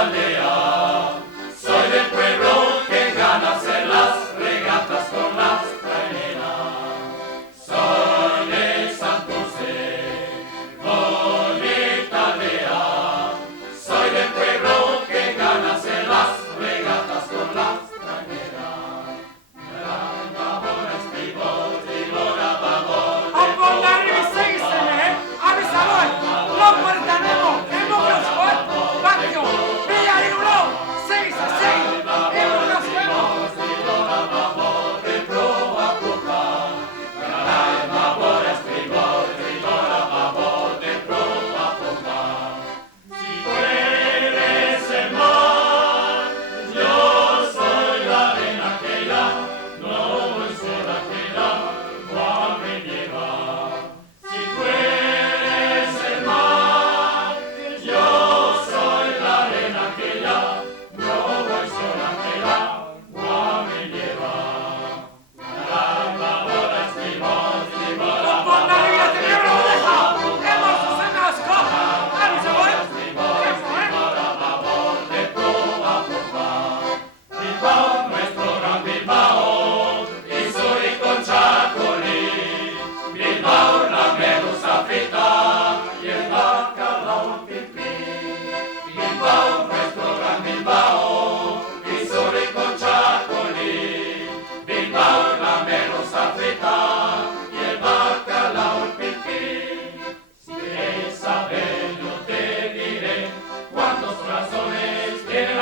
aldea. Soy del pueblo que gana hacer las regatas con las traineras. Soy de Santurce, bonita aldea. Soy del pueblo que gana hacer las regatas con las traineras. Babora, estribor, tribora, babor.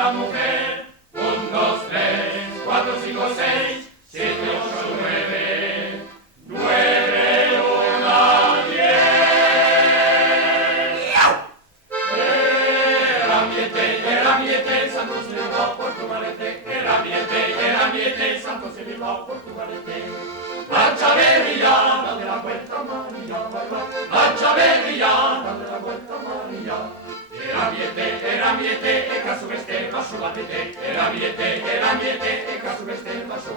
Mujer, 1, 2, 3, 4, 5, 6, 7, 8, 9, 9, 1, 10. Era miete, Santo se Bilbao, Portugalete. Era miete, Santo se Bilbao, Portugalete. Marcha Berilla, dale la vuelta María, marcha Berilla, dale la vuelta María. Era miete, eka su beste, baso batete. Era miete, eka su beste, baso